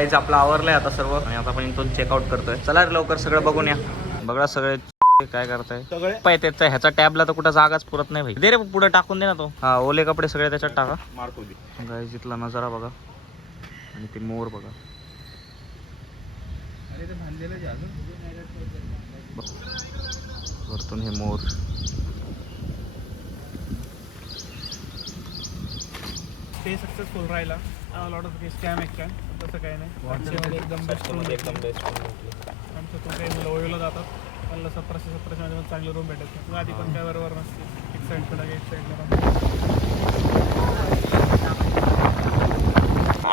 Guys आपलं आवरलंय आता सर्व आणि आता आपण इथून चेकआउट करतोय. चला रे लवकर सगळं बघून या. बघा सगळे काय करताय पाय त्याचा ह्याचा टॅबला तर कुठं जागाच पुरत नाही भाई. दे रे पुढे टाकून दे ना तो. हा ओले कपडे सगळे त्याच्यात टाका. गाईज इथला नजारा बघा आणि ते मोर बघा. वरतून हे मोर. ते सक्सेसफुल राहिला. लॉट ऑफ स्कॅम तसं काही नाही. एकदम बेस्ट रूम. आमचं तो काही मुलं ओळखलं जातात. मला 1700 मध्ये चांगली रूम भेटत नाही. आधी पण काय बरोबर नसते. एक साईडला एक साईडला.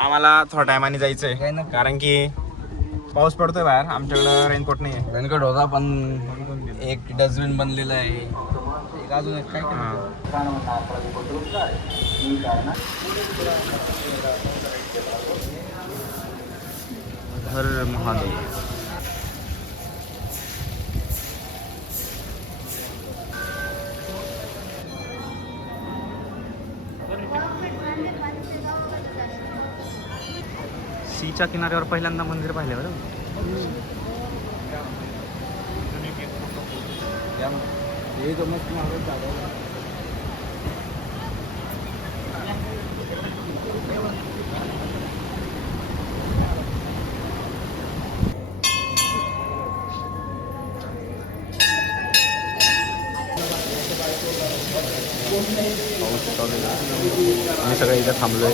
आम्हाला थोड्या टायमाने जायचंय कारण की पाऊस पडतोय बाहेर. आमच्याकडं रेनकोट नाही आहे. रेनकोट होता पण एक डस्टबिन बनलेला आहे. एक अजून एक काय हर महादेव. सीच्या किनाऱ्यावर पहिल्यांदा मंदिर पाहिले बरं. हे तो मस्त मागं चालवलं. आम्ही सगळे इथं थांबलोय.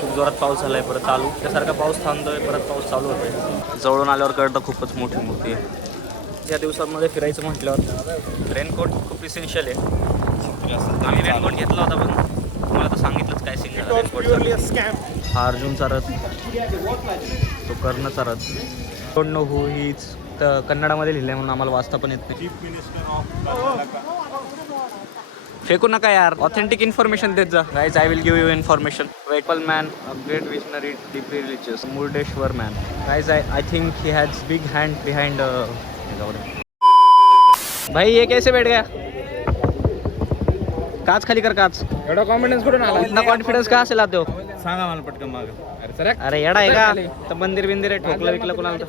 खूप जोरात पाऊस झालाय परत चालू. त्यासारखा पाऊस थांबतोय परत पाऊस चालू होतोय. जवळून आल्यावर कळतं खूपच मोठी मूर्ती आहे. या दिवसांमध्ये फिरायचं म्हटल्यावर रेनकोट खूप इसेन्शियल आहे. आम्ही रेनकोट घेतला होता पण तुम्हाला तर सांगितलंच काय सिंगल रेनकोट. हा अर्जुनचा रथ, तो कर्णचा रथ. डोंट नो हू हीच. तर कन्नडामध्ये लिहिलंय म्हणून आम्हाला वाचता पण येत नाही. चीफ मिनिस्टर ऑफ फेकू नका यार. ऑथेंटिक इन्फॉर्मेशन देत जा. Guys I will give you information. वेपल man, a great visionary, deeply religious. Murdeshwar man. Guys I think he has big hand behind. भाई ये कैसे बैठ गया? काच खाली कर काच. एवढा कॉन्फिडन्स कुठून आला? इतना कॉन्फिडन्स कहाँ से लाते हो? सांगा मला पटकन माग. अरे सर अरे येडा आहे का? तर मंदिर बिंदिर आहे ठोकलं विकलं कोणाला तर.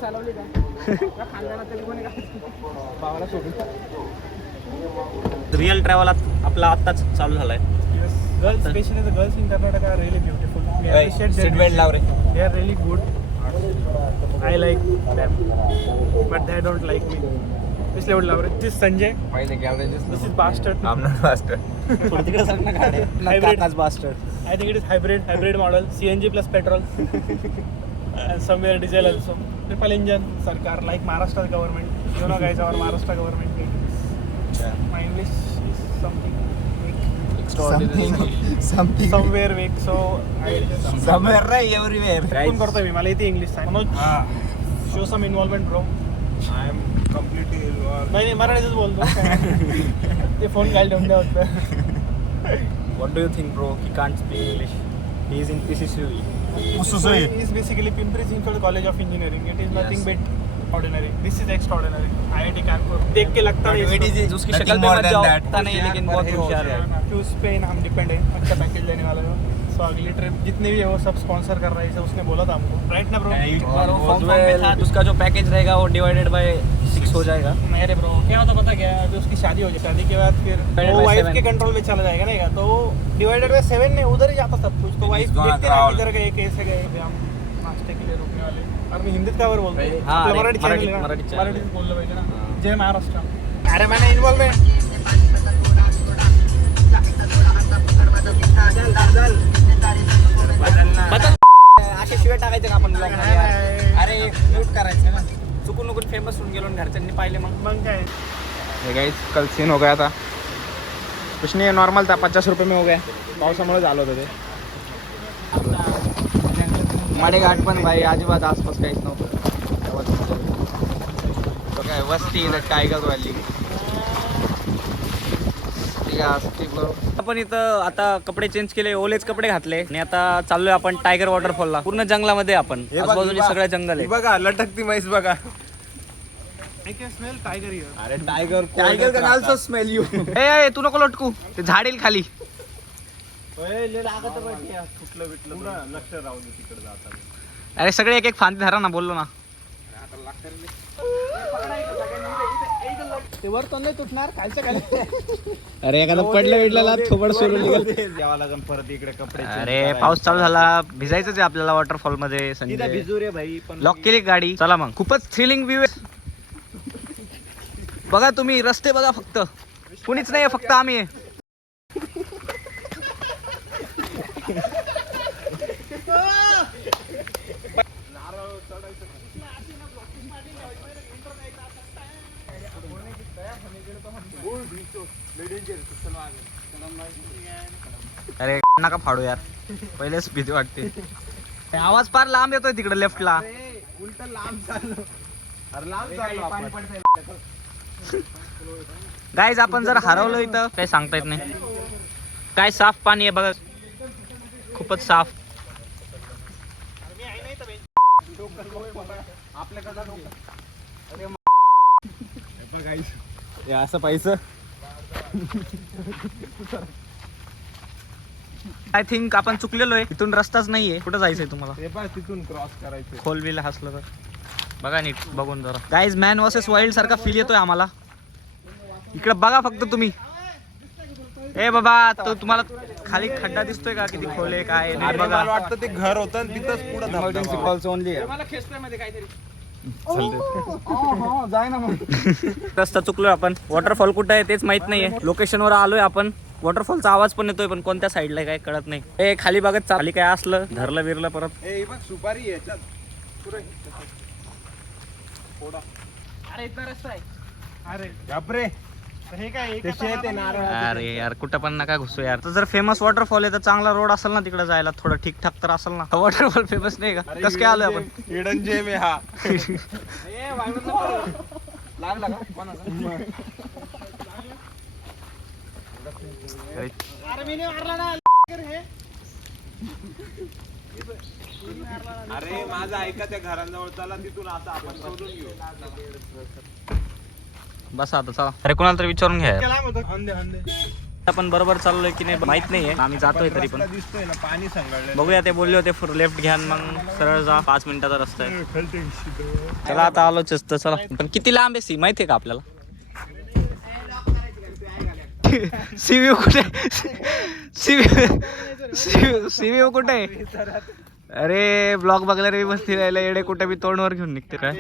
रिअल ट्रॅव्हल आपला आत्ताच चालू झालाय. Girls, especially the girls in Karnataka, are really beautiful. We appreciate seat belt लाव रे. They are really good. I like them, but they don't like me. This level love. This is Sanjay. पहिले garages This is Bastard. आमना master. तिकडे सांग ना गाडी. Hybrid. Bastard. I think it is hybrid model. CNG plus petrol. And somewhere diesel also. Triple engine. Sarkar like Maharashtra government. You know guys, our Maharashtra government. My English is something weak. Something Somewhere weak. So I just. Somewhere नाही everywhere. Phone करतोय मी. मला येते English. Manoj, show some involvement bro. I am completely नाही मराठीच बोलतो. ते phone घाल ठेवून द्या होतं. What do you think, bro? He can't speak English. He is in PCCUE. is basically Pimpri Chinchwad College of Engineering. It is nothing but ordinary. This is extraordinary. IIT Kanpur. देख के लगता है उसकी शक्ल पे मत जाओ. लगता नहीं है लेकिन बहुत होशियार है. क्रूज पे हम डिपेंड है. अच्छा पैकेज लेने वाला है. सो अगली ट्रिप जितने भी है वो सब स्पॉन्सर कर रहा है. इसे उसने बोला था हमको. राइट ना ब्रो? उसका जो पैकेज रहेगा वो डिवाइडेड बाय 6 हो जाएगा. नहीं रे ब्रो, क्या होता पता क्या? अभी उसकी शादी हो जाए. शादी के बाद फिर वो वाइफ के कंट्रोल में चला जाएगा नहीं. तो डिवाइडेड बाय 7 नहीं, उधर ही जाता सब कुछ. तो वाइफ देखते ना किधर गए कैसे गए. हम नाश्ते के लिए रुकने वाले. और मैं हिंदी का वर बोलते हैं. मराठी बोललं पाहिजे ना. जय महाराष्ट्र. अरे मैंने इन्वॉल्व है. अशा शिवाय टाकायचे का आपण ब्लॉग मध्ये यार? अरे म्यूट करायचं ना. चुकून नुकून फेमस होऊन गेलो आणि घरच्यांनी पाहिले मग काय. गाइस कल सीन हो गया था. कुछ नहीं नॉर्मल था. 50 रुपये में हो गया. पावसामुळे झालं होतं ते. माडेघाट पण भाई अजिबात आसपास काहीच नव्हतं. तो काय वस्ती टायगर व्हॅली. आपण इथं आता कपडे चेंज केले, ओलेच कपडे घातले आणि आता चाललोय आपण टायगर वॉटरफॉलला. पूर्ण जंगलामध्ये आपण, आजूबाजूला सगळं जंगल आहे. बघा लटकती म्हैस बघा. I can smell tiger here. अरे tiger can also smell you. ए तू नको लटकू, ते झाड येईल खाली. लक्ष राहू दे तिकडे जाताना. अरे सगळे एक एक फांदी धरा ना, बोललो ना. ते वर तो नाही तुटणार, खालच्या खाली. अरे एखादा पडलं बिडला थोबड सोडून निघाल. यावं लागेल परत इकडे कपडे. अरे पाऊस चालू झाला, भिजायचंच आहे आपल्याला वॉटरफॉल मध्ये. संजय भिजू रे भाई. पण लॉक केली गाडी. चला मग, खूपच थ्रिलिंग व्ह्यू आहे. बघा तुम्ही रस्ते बघा, फक्त कुणीच नाही, फक्त आम्ही आहे. अरे नका फाडू यार, पहिलेच भीती वाटते. आवाज फार लांब येतोय तिकडे लेफ्टला. उलट लांब चाललो. अरे लांब चाललो आपण. गाईज आपण जर हरवलं इथं काही सांगता येत नाही. काय साफ पाणी आहे बघा, खूपच साफ. हे असं पाहिजे. आय थिंक आपण चुकलेलो आहे, इथून रस्ताच नाहीये. कुठं जायचंय तुम्हाला? ते पण तिथून क्रॉस करायचं. खोल बिल हसलं तर बघा नीट बघून जरा. गाईज मॅन वर्सेस वाईल्ड सारखा फील येतोय आम्हाला. इकडे बघा फक्त तुम्ही. ए बाबा, तो तुम्हाला खाली खड्डा दिसतोय का? किती खोल आहे काय नाही बघा. मला वाटतं ते घर होतं आणि तिथंच पुढे इमर्जन्सी कॉल्स ओनली आहे. मला खेचतोय मध्ये काहीतरी. जाय ना मग. रस्ता चुकलोय आपण. वॉटरफॉल कुठं आहे तेच माहित नाहीये. लोकेशनवर आलोय आपण. वॉटरफॉलचा आवाज पण येतोय, पण कोणत्या साईडला काय कळत नाही. ए खाली बघत खाली काय असलं धरलं बिरलं परत. ए बघ सुपारी आहे याच्यात. अरे इथं रस्ता आहे. अरे बापरे. हे काय तसे येते नारळ. अरे यार कुठं पण नका घुसू यार. तर जर फेमस वॉटरफॉल आहे तर चांगला रोड असेल ना तिकडे जायला, थोडं ठीकठाक तर असेल ना. वॉटरफॉल फेमस नाही का? कसं काय आलोय आपण? हिडन जेम आहे हा. लागला का कोणाचा? अरे मी नाही मारला ना. अरे माझा ऐका, त्या घरांजवळ चला, तिथून आता आपण शोधून घेऊ. बस आता चला. अरे कोणाला तरी विचारून घ्या. लांब होतं. अंधे अंधे. आपण बरोबर चाललोय की नाही माहित नाहीये. आम्ही जातोय तरी पण दिसतोय ना पाणी संगळलं. बघूया. ते बोलले होते लेफ्ट घ्या मग सरळ जा, 5 मिनिटाचा रस्ता आहे. चला आता आलोच असतं. चला पण किती लांब आहे सी माहितीये का आपल्याला? सीव्यू कुठे? सीव्यू कुठे? अरे ब्लॉग बघला रे बसती राहिला येडे, कुठे बी तोंडवर घेऊन निघते काय.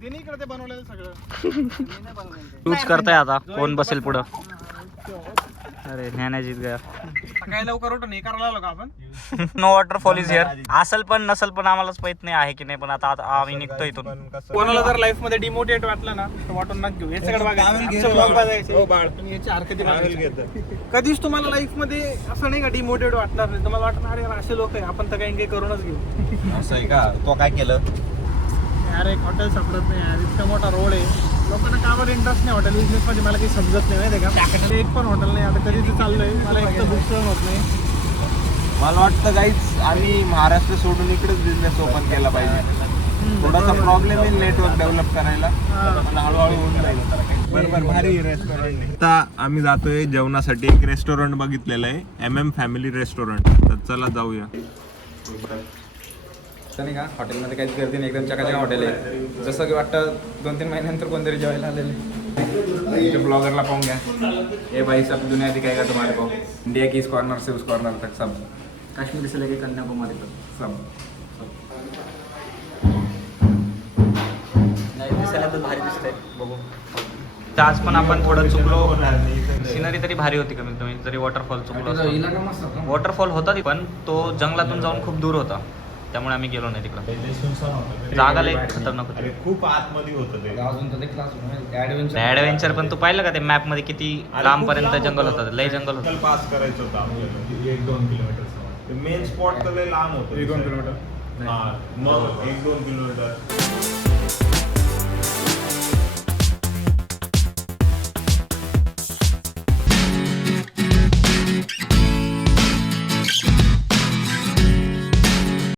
ते नाही इकडे ते बनवलेलं सगळं. यूज करताय आता कोण बसेल पुढं. अरे ज्ञानाजीत गया. काय लवकर उठून हे करायला आलो का आपण? No waterfall is here. असेल पण नसेल पण आम्हालाच माहित नाही आहे की नाही. पण आता आम्ही निघतो इथून. कोणाला जर लाईफ मध्ये डिमोटिवेट वाटलं ना तर वाटून नका घेऊ. याच्याकडे बघायचं. हो बाळ. याची हरकती कधीच तुम्हाला लाईफ मध्ये असं नाही का डिमोटिवेट वाटणार नाही. तुम्हाला वाटणार अरे असे लोक आहे, आपण तर काही करूनच घेऊ. असं आहे का? तो काय केलं? यार एक हॉटेल सापडत नाही यार. इतका मोठा रोड आहे. लोकांना का बरं इंटरेस्ट नाही हॉटेल बिझनेस मध्ये मला काही समजत नाही माहिती का. एक पण हॉटेल नाही. आता कधी चाललंय मला एक तर बुक होत नाही. मला वाटतं गाईच आम्ही महाराष्ट्र सोडून इकडेच बिझनेस ओपन केला पाहिजे. थोडासा प्रॉब्लेम आहे नेटवर्क डेव्हलप करायला, पण हळूहळू होऊन जाईल. बरोबर. भारी रेस्टॉरंट. आता आम्ही जातोय जेवणासाठी. एक रेस्टॉरंट बघितलेलं आहे, MM फॅमिली रेस्टॉरंट. तर चला जाऊया. नाही का हॉटेलमध्ये काहीच गर्दी नाही, एकदम चकाचक हॉटेल आहे. जसं की वाटतं 2-3 महिन्यानंतर कोणतरी जेवायला आलेले. इथे ब्लॉगरला पाहून घ्या. ए भाई सब दुनिया दिखाई का तुम्हारे को. इंडिया की इस कॉर्नर से उस कॉर्नर तक सब. काश्मीर से लेके कन्याकुमारी तक सब. दिसायला तर भारी दिसतंय. बघू. आज पण आपण थोडं चुकलो. सिनरी तरी भारी होती कमीत कमी, जरी वॉटरफॉल चुकलो असतो. वॉटरफॉल होता ती, पण तो जंगलातून जाऊन खूप दूर होता, त्यामुळे आम्ही गेलो नाही तिकडं. जागा लई खतरनाक होती. खूप आतमध्ये होतं ते. ऍडव्हेंचर पण तू पाहिलं का ते मॅप मध्ये किती लांबपर्यंत जंगल होतं. लय जंगल होतं. पास करायचं होतं आपल्याला 1-2 किलोमीटर. मेन स्पॉट तर लय लांब होतं. 1-2 किलोमीटर. हा मग 1-2 किलोमीटर.